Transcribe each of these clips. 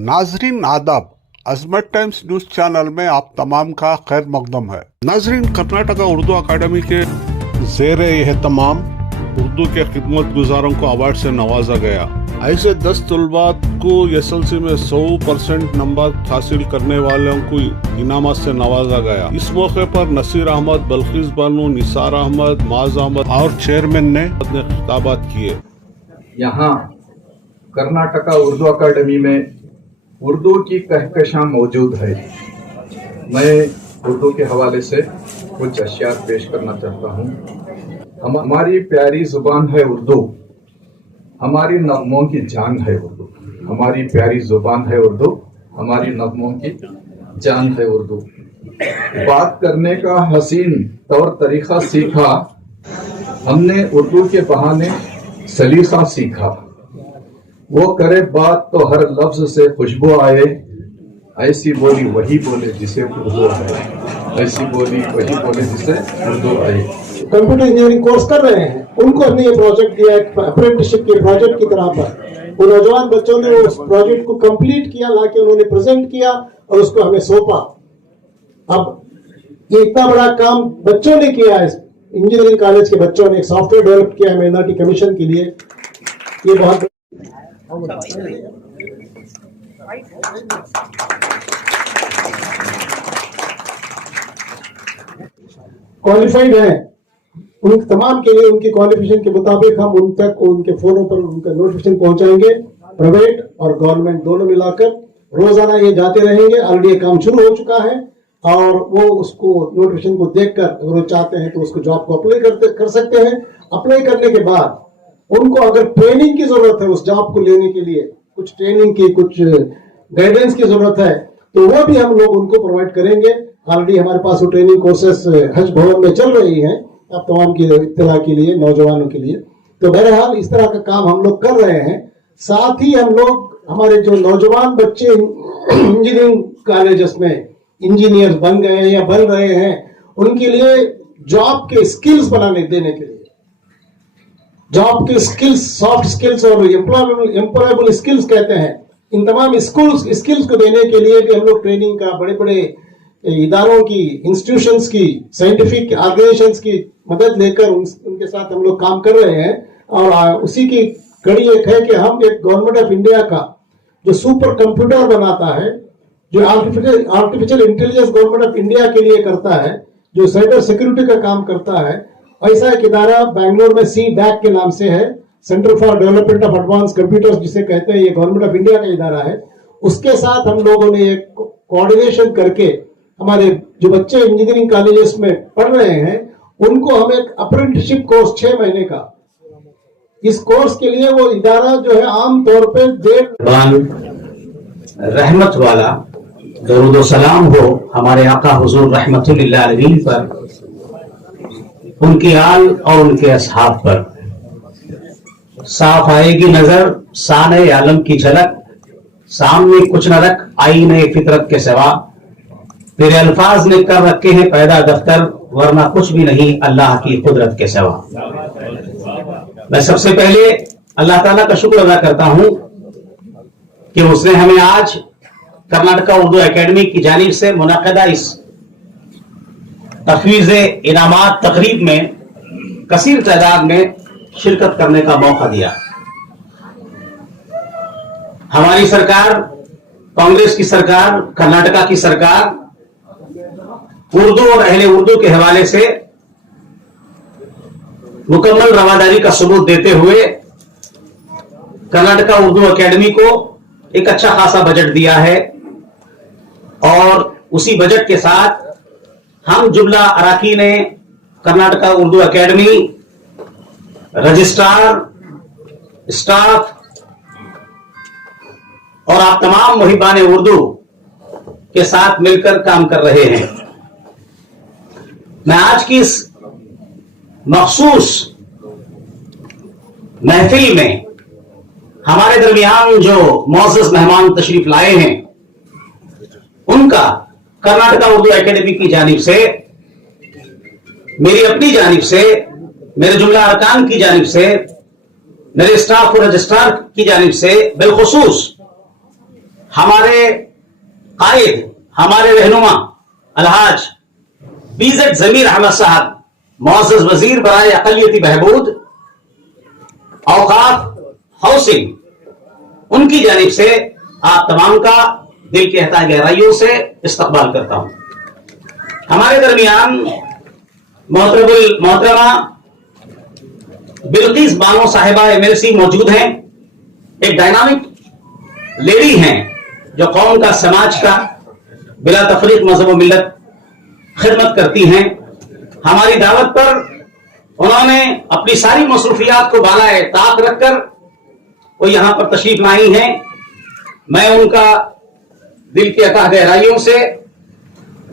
नाजरीन आदाब, अजमत times news channel में आप तमाम का खैर मकदम है। नाजरीन, कर्नाटका उर्दू अकादमी के ज़ेर एहतमाम उर्दू के खिदमत गुजारों को अवार्ड से नवाजा गया। ऐसे 10 तलबात को SLC में 100% नंबर हासिल करने वालों को इनामत से नवाजा गया। इस मौके पर नसीर अहमद, बल्किस बानो, निसार अहमद, माज अहमद और चेयरमैन ने अपने खिताबात किए। यहाँ कर्नाटका उर्दू अकादमी में उर्दू की कहकशां मौजूद है। मैं उर्दू के हवाले से कुछ अशियार पेश करना चाहता हूँ। हमारी प्यारी जुबान है उर्दू, हमारी नगमों की जान है उर्दू। हमारी प्यारी जुबान है उर्दू, हमारी नगमों की जान है उर्दू। बात करने का हसीन तौर तरीका सीखा हमने, उर्दू के बहाने सलीका सीखा। वो करे बात तो हर लफ्ज से खुशबू आए, ऐसी बोली वही बोले जिसे उर्दू आए। ऐसी बोली वही बोले जिसे उर्दू आए। कंप्यूटर इंजीनियरिंग कोर्स कर रहे हैं, उनको हमने ये प्रोजेक्ट दिया, एक अप्रेंटिसशिप के प्रोजेक्ट की तरह पर। वो नौजवान बच्चों ने उस प्रोजेक्ट को कंप्लीट किया, लाके उन्होंने प्रेजेंट किया और उसको हमें सौंपा। अब ये इतना बड़ा काम बच्चों ने किया है, इंजीनियरिंग कॉलेज के बच्चों ने एक सॉफ्टवेयर डेवलप किया है माइनॉरिटी कमीशन के लिए। ये बहुत क्वालिफाइड है, उन तमाम के लिए उनकी क्वालिफिकेशन के मुताबिक हम उन तक उनके फोनों पर उनका नोटिफिकेशन पहुंचाएंगे। प्राइवेट और गवर्नमेंट दोनों मिलाकर रोजाना ये जाते रहेंगे। ऑलरेडी ये काम शुरू हो चुका है और वो उसको नोटिफिकेशन को देखकर अगर वो चाहते हैं तो उसको जॉब को अप्लाई कर सकते हैं। अप्लाई करने के बाद उनको अगर ट्रेनिंग की जरूरत है, उस जॉब को लेने के लिए कुछ ट्रेनिंग की, कुछ गाइडेंस की जरूरत है, तो वो भी हम लोग उनको प्रोवाइड करेंगे। ऑलरेडी हमारे पास वो ट्रेनिंग कोर्सेस हज भवन में चल रही हैं, अब तमाम की इत्तला के लिए, नौजवानों के लिए। तो बहरहाल इस तरह का काम हम लोग कर रहे हैं। साथ ही हम लोग हमारे जो नौजवान बच्चे इंजीनियरिंग कॉलेजेस में इंजीनियर बन गए हैं या बन रहे हैं, उनके लिए जॉब के स्किल्स देने के लिए, जॉब के स्किल्स, सॉफ्ट स्किल्स और एम्प्लॉयबल स्किल्स कहते हैं, इन तमाम स्किल्स को देने के लिए भी हम लोग ट्रेनिंग का बड़े बड़े इदारों की, इंस्टीट्यूशंस की, साइंटिफिक ऑर्गेनाइजेशंस की मदद लेकर उनके साथ हम लोग काम कर रहे हैं। और उसी की कड़ी एक है कि हम एक गवर्नमेंट ऑफ इंडिया का जो सुपर कंप्यूटर बनाता है, जो artificial intelligence government of India के लिए करता है, जो साइबर सिक्योरिटी का काम करता है, ऐसा एक इदारा बेंगलोर में CDAC के नाम से है, centre for development of advance computers जिसे कहते हैं। ये गवर्नमेंट ऑफ इंडिया का इदारा है। उसके साथ हम लोगों ने एक कोऑर्डिनेशन करके हमारे जो बच्चे इंजीनियरिंग कॉलेजेस में पढ़ रहे हैं, उनको हम एक अप्रेंटिसशिप कोर्स 6 महीने का, इस कोर्स के लिए वो इदारा जो है आम तौर पर रहमत वाला दरूद सलाम हो हमारे आका हुजूर रहमतुल्लिल अलमीन पर, उनके आल और उनके असहाब पर। साफ आएगी नजर साने आलम की झलक, सामने कुछ न रख आईने फितरत के सिवा, तेरे अल्फाज ने कर रखे हैं पैदा दफ्तर, वरना कुछ भी नहीं अल्लाह की कुदरत के सिवा। मैं सबसे पहले अल्लाह ताला का शुक्र अदा करता हूं कि उसने हमें आज कर्नाटका उर्दू एकेडमी की जानिब से मुनाकिदा इस तफवीज़ इनामात तकरीब में कसीर तादाद में शिरकत करने का मौका दिया। हमारी सरकार, कांग्रेस की सरकार, कर्नाटका की सरकार उर्दू और अहले उर्दू के हवाले से मुकम्मल रवादारी का सबूत देते हुए कर्नाटका उर्दू एकेडमी को एक अच्छा खासा बजट दिया है। और उसी बजट के साथ हम जुमला अराकीन Karnataka Urdu academy, registrar, staff और आप तमाम मुहिबान उर्दू के साथ मिलकर काम कर रहे हैं। मैं आज की इस मखसूस महफिल में हमारे दरमियान जो मौजूद मेहमान तशरीफ लाए हैं, उनका कर्नाटका उर्दू एकेडमी की जानिब से, मेरी अपनी जानिब से, मेरे जुमला अरकान की जानिब से, मेरे स्टाफ और रजिस्ट्रार की जानिब से बिलखुसूस हमारे कायद, हमारे रहनुमा अलहाज बीजेड जमीर अहमद साहब, मुअज़्ज़ज़ वजीर बराए अक़लियती बहबूद, औकाफ, हाउसिंग, उनकी जानिब से आप तमाम का दिल की तहे गहराइयों से इस्तकबाल करता हूं। हमारे दरमियान मोहतरमा बिल्किस बानो साहिबा MLC मौजूद हैं। एक डायनामिक लेडी हैं जो कौम का, समाज का बिला तफरीक मजहब व मिल्लत खिदमत करती हैं। हमारी दावत पर उन्होंने अपनी सारी मसरूफियात को बालाए ताक रखकर वो यहां पर तशरीफ लाई हैं। मैं उनका दिल की अता गहराइयों से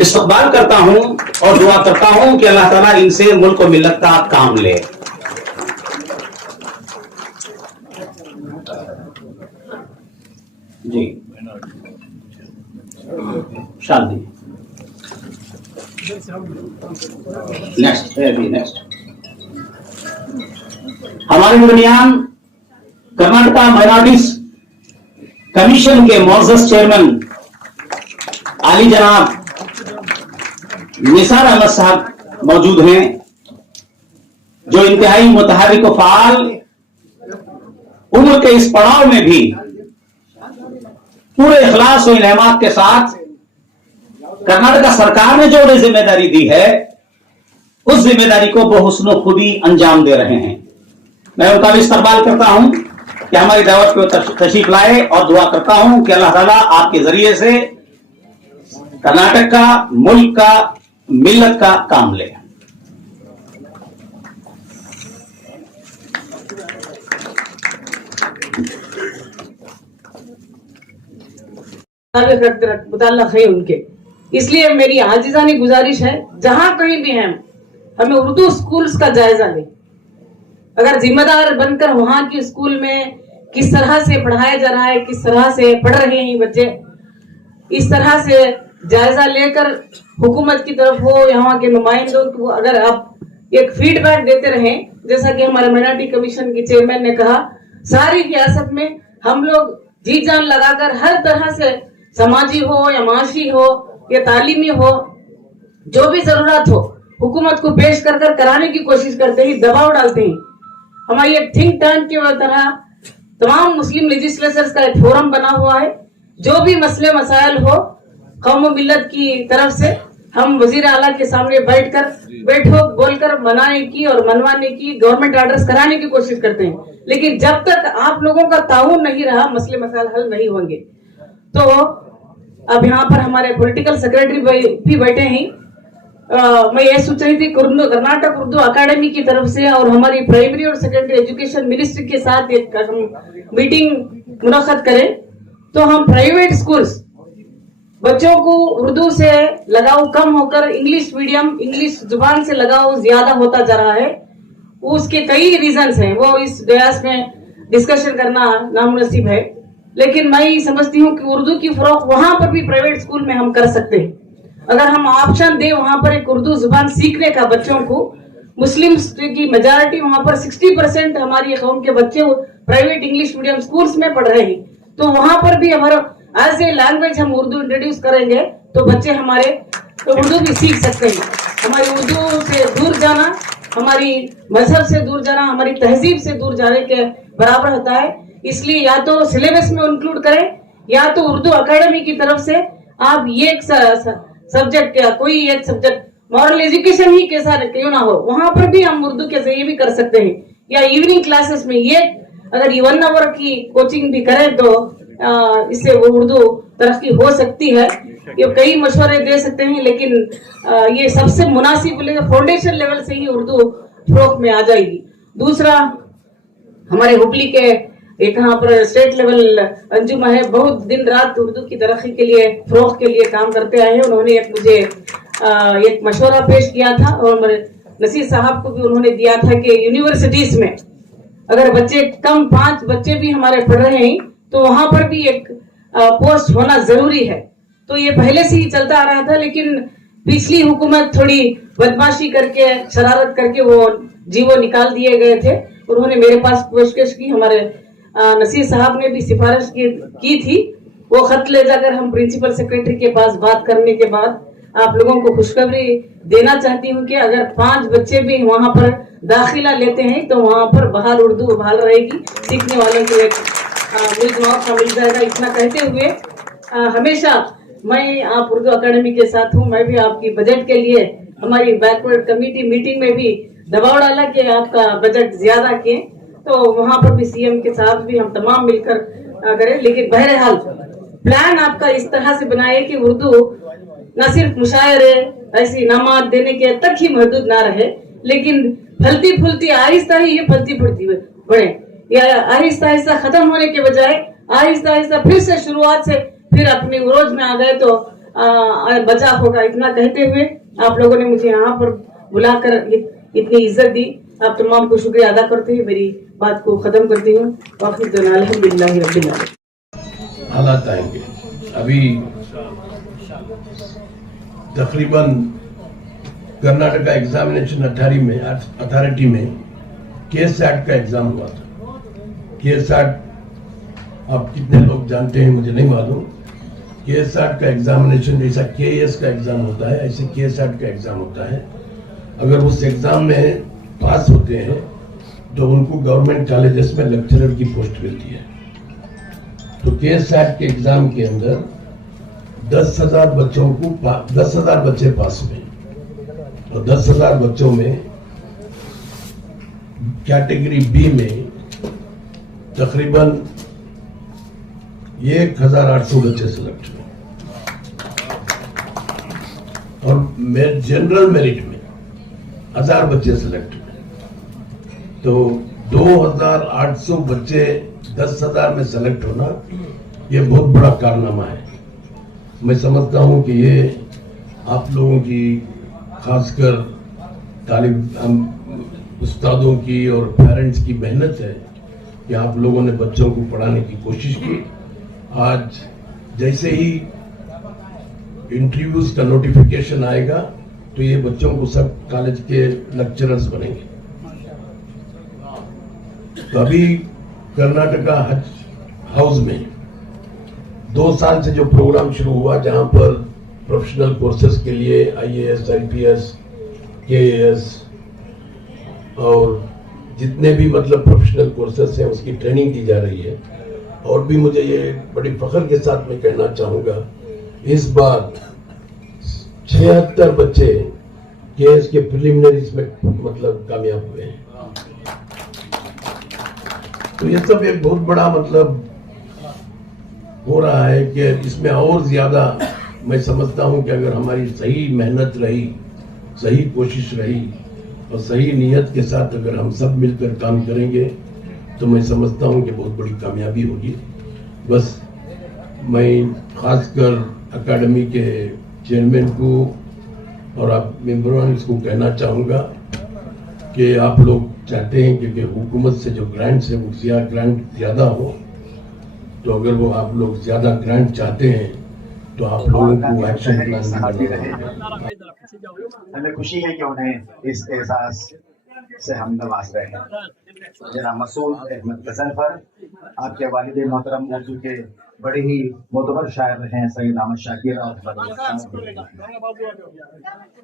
इस्तकबाल करता हूं और दुआ करता हूं कि अल्लाह ताला इनसे मुल्क और मिल्लत का काम ले। जी शांति। नेक्स्ट हमारे दरमियान कर्नाटका माइनॉरिटीज कमीशन के मुअज़्ज़ज़ चेयरमैन आली जनाब निसार अहमद साहब मौजूद हैं, जो इंतहाई मुतहर्रिक व फाल उम्र के इस पड़ाव में भी पूरे इखलास और इनामात के साथ कर्नाटका सरकार ने जो उन्हें जिम्मेदारी दी है उस जिम्मेदारी को बहुस्न खुदी अंजाम दे रहे हैं। मैं उनका भी इस्तकबाल करता हूं कि हमारी दावत पे तशरीफ लाए और दुआ करता हूं कि अल्लाह ताला आपके जरिए से कर्नाटक का, मुल्क का, मिल्लत का काम ले। मुताल्लक़ है उनके, इसलिए मेरी आजिज़ानी गुजारिश है जहां कहीं भी हैं हमें उर्दू स्कूल्स का जायजा लें। अगर जिम्मेदार बनकर वहां के स्कूल में किस तरह से पढ़ाया जा रहा है, किस तरह से पढ़ रहे हैं बच्चे, इस तरह से जायजा लेकर हुकूमत की तरफ हो, यहाँ के नुमाइंदों को अगर आप एक फीडबैक देते रहें, जैसा कि हमारे माइनॉरिटी कमीशन के चेयरमैन ने कहा, सारी रियासत में हम लोग जी जान लगाकर हर तरह से समाजी हो या माशी हो या तालीमी हो, जो भी जरूरत हो हुकूमत को पेश कर कराने की कोशिश करते हैं, दबाव डालते हैं। हमारी एक थिंक टैंक की तरह तमाम मुस्लिम लेजिस्लेचर्स का एक फोरम बना हुआ है। जो भी मसले मसाइल हो कौम और मिल्लत की तरफ से हम वजीर आला के सामने बैठो बोलकर मनाने की और मनवाने की, गवर्नमेंट ऑर्डर्स कराने की कोशिश करते हैं। लेकिन जब तक आप लोगों का ताउन नहीं रहा मसले मसाइल हल नहीं होंगे। तो अब यहाँ पर हमारे पॉलिटिकल सेक्रेटरी भी बैठे हैं। मैं ये सोच रही थी कर्नाटक उर्दू अकादमी की तरफ से और हमारी प्राइमरी और सेकेंडरी एजुकेशन मिनिस्ट्री के साथ एक मीटिंग मुनक्कद करें, तो हम प्राइवेट स्कूल्स बच्चों को उर्दू से लगाव कम होकर इंग्लिश मीडियम, इंग्लिश जुबान से लगाव ज्यादा होता जा रहा है। उसके कई रीजंस हैं, वो इस दयास में डिस्कशन करना नामुनासिब है। लेकिन मैं समझती हूँ कि उर्दू की फरोख वहां पर भी प्राइवेट स्कूल में हम कर सकते हैं। अगर हम ऑप्शन दे वहां पर एक उर्दू जुबान सीखने का बच्चों को, मुस्लिम की मेजॉरिटी वहां पर 60% हमारी कौम के बच्चे प्राइवेट इंग्लिश मीडियम स्कूल्स में पढ़ रहे हैं, तो वहां पर भी हमारा एज ए लैंग्वेज हम उर्दू इंट्रोड्यूस करेंगे तो बच्चे हमारे तो उर्दू भी सीख सकते हैं। हमारी उर्दू से दूर जाना, हमारी मजहब से दूर जाना, हमारी तहजीब से दूर जाने के बराबर होता है। इसलिए या तो सिलेबस में इंक्लूड करें या तो उर्दू अकेडमी की तरफ से आप ये सब्जेक्ट या कोई एक सब्जेक्ट मॉरल एजुकेशन ही कैसा क्यों ना हो, वहां पर भी हम उर्दू के जरिए भी कर सकते हैं। या इवनिंग क्लासेस में ये अगर 1 आवर की कोचिंग भी करें तो इससे वो उर्दू तरक्की हो सकती है। ये कई मशवरे दे सकते हैं, लेकिन ये सबसे मुनासिब फाउंडेशन लेवल से ही उर्दू फ्रोक में आ जाएगी। दूसरा, हमारे हुबली के एक यहाँ पर स्टेट लेवल अंजुम है, बहुत दिन रात उर्दू की तरक्की के लिए, फ्रोक के लिए काम करते आए हैं। उन्होंने मुझे एक मशवरा पेश किया था और मेरे नसीर साहब को भी उन्होंने दिया था कि यूनिवर्सिटीज में अगर बच्चे कम 5 बच्चे भी हमारे पढ़ रहे हैं तो वहां पर भी एक पोस्ट होना जरूरी है। तो ये पहले से ही चलता आ रहा था, लेकिन पिछली हुकूमत थोड़ी बदमाशी करके, शरारत करके वो जीवो निकाल दिए गए थे। उन्होंने मेरे पास पेशकश की, हमारे नसीर साहब ने भी सिफारिश की थी वो खत ले जाकर हम प्रिंसिपल सेक्रेटरी के पास बात करने के बाद आप लोगों को खुशखबरी देना चाहती हूँ कि अगर 5 बच्चे भी वहाँ पर दाखिला लेते हैं तो वहाँ पर बहाल उर्दू बहाल रहेगी, सीखने वालों के लिए मौका मिल जाएगा। इतना कहते हुए हमेशा मैं आप उर्दू अकेडमी के साथ हूँ। मैं भी आपकी बजट के लिए हमारी बैकवर्ड कमेटी मीटिंग में भी दबाव डाला कि आपका बजट ज्यादा किए, तो वहां पर भी सीएम के साथ भी हम तमाम मिलकर करें। लेकिन बहरहाल प्लान आपका इस तरह से बनाए कि उर्दू न सिर्फ मुशायरे ऐसी नामात देने के तक ही महदूद ना रहे, लेकिन फलती फूलती आहिस्ता ही ये फलती फूलती बढ़े, या आहिस्ता आहिस्ता खत्म होने के बजाय आहिस्ता आहिस्ता फिर से शुरुआत से फिर अपने उरोज में आ गए तो बचा होगा। इतना कहते हुए आप लोगों ने मुझे यहाँ पर बुलाकर इतनी इज्जत दी, आप तमाम को शुक्रिया अदा करते हुए मेरी बात को खत्म करती हूँ। अल्हम्दुलिल्लाह रब्बिल आलमीन। हालात आएंगे। अभी तकरीबन कर्नाटका एग्जामिनेशन अथॉरिटी में KSAT का एग्जाम हुआ था। KSAT आप कितने लोग जानते हैं मुझे नहीं मालूम। KSAT का एग्जामिनेशन जैसा KS का एग्जाम होता है ऐसे KSAT का एग्जाम होता है। अगर उस एग्जाम में पास होते हैं तो उनको गवर्नमेंट कॉलेजेस में लेक्चरर की पोस्ट मिलती है। तो KSAT के एग्जाम के अंदर 10,000 बच्चे पास हुए और 10,000 बच्चों में कैटेगरी बी में तकरीबन 1,800 बच्चे सिलेक्ट हुए और जनरल मेरिट में 1,000 बच्चे सिलेक्ट हुए। तो 2,800 बच्चे 10,000 में सेलेक्ट होना ये बहुत बड़ा कारनामा है। मैं समझता हूं कि ये आप लोगों की खासकर उस्तादों की और पेरेंट्स की मेहनत है कि आप लोगों ने बच्चों को पढ़ाने की कोशिश की। आज जैसे ही इंटरव्यूज का नोटिफिकेशन आएगा तो ये बच्चों को सब कॉलेज के लेक्चरर्स बनेंगे। तो अभी कर्नाटका हज हाउस में 2 साल से जो प्रोग्राम शुरू हुआ जहां पर प्रोफेशनल कोर्सेज के लिए IAS, IPS, KAS और जितने भी मतलब प्रोफेशनल कोर्सेज हैं उसकी ट्रेनिंग दी जा रही है। और भी मुझे ये बड़ी फख्र के साथ मैं कहना चाहूंगा, इस बार 76 बच्चे KS के प्रिलिमिनरीज में मतलब कामयाब हुए हैं। तो ये सब एक बहुत बड़ा मतलब हो रहा है कि इसमें और ज्यादा मैं समझता हूं कि अगर हमारी सही मेहनत रही, सही कोशिश रही और सही नियत के साथ अगर हम सब मिलकर काम करेंगे तो मैं समझता हूं कि बहुत बड़ी कामयाबी होगी। बस मैं खासकर अकादमी के चेयरमैन को और आप मेंबरों को कहना चाहूंगा कि आप लोग चाहते हैं कि हुकूमत से जो ग्रांट्स है वो ग्रांट ज्यादा हो, तो अगर वो आप लोग ज्यादा ग्रांट चाहते हैं तो आप लोगों को एक्शन प्लान भी बनाना होगा। हमें खुशी है कि उन्हें इस एहसास से हम नवाज रहे हैं। जनाब मसूद अहमद गजनफर, आपके वालिद मोहतरम उर्दू के बड़े ही मोतबर शायर रहे हैं सैयद अहमद शाकिर और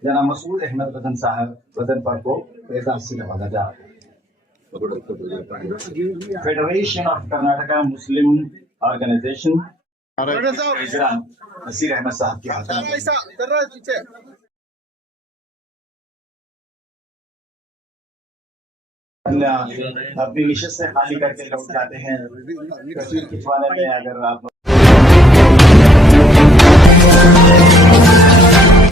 जनाब मसूद अहमद गजनफर को एहसास से नवाजा जा रहा है। Federation of Karnataka Muslim organization Nasir Ahmad साहब के हाथ में अपनी विशेष से खाली करके लौट जाते हैं। तस्वीर खिंचवाने में अगर आप